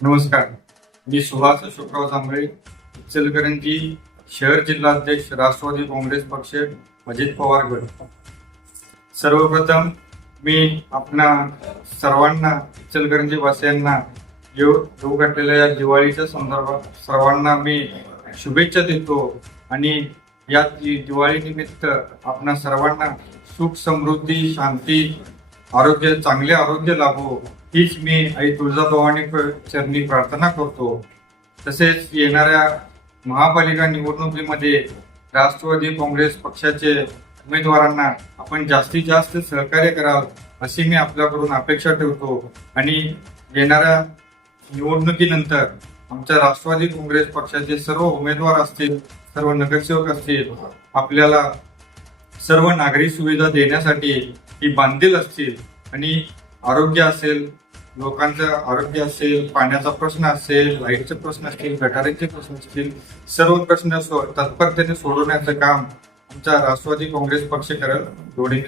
नमस्कार. मी सुहास अशोकराव जांभळे इचलकरंजी शहर जिल्हाध्यक्ष राष्ट्रवादी काँग्रेस पक्ष अजित पवार गट सर्वप्रथम मी आपणा सर्वांना इचलकरंजी वासियांना येऊ येऊ घातलेल्या या दिवाळीच्या संदर्भात सर्वांना मी शुभेच्छा देतो आणि या दिवाळीनिमित्त आपणा सर्वांना सुख समृद्धी शांती आरोग्य चांगले आरोग्य लाभो हीच मी आई तुळजाभवानी चरणी प्रार्थना करतो. तसेच येणाऱ्या महापालिका निवडणुकीमध्ये राष्ट्रवादी काँग्रेस पक्षाचे उमेदवारांना आपण जास्तीत जास्त सहकार्य करावं अशी मी आपल्याकडून अपेक्षा ठेवतो. आणि येणाऱ्या निवडणुकीनंतर आमच्या राष्ट्रवादी काँग्रेस पक्षाचे सर्व उमेदवार असतील सर्व नगरसेवक असतील आपल्याला सर्व नागरी सुविधा देण्यासाठी ही बांधील असतील आणि आरोग्य असेल लोकांचं आरोग्य असेल पाण्याचा प्रश्न असेल लाईटचे प्रश्न असतील गटारीचे प्रश्न असतील सर्व प्रश्न सो- तत्परतेने सोडवण्याचं काम आमचा राष्ट्रवादी काँग्रेस पक्ष करेल एवढे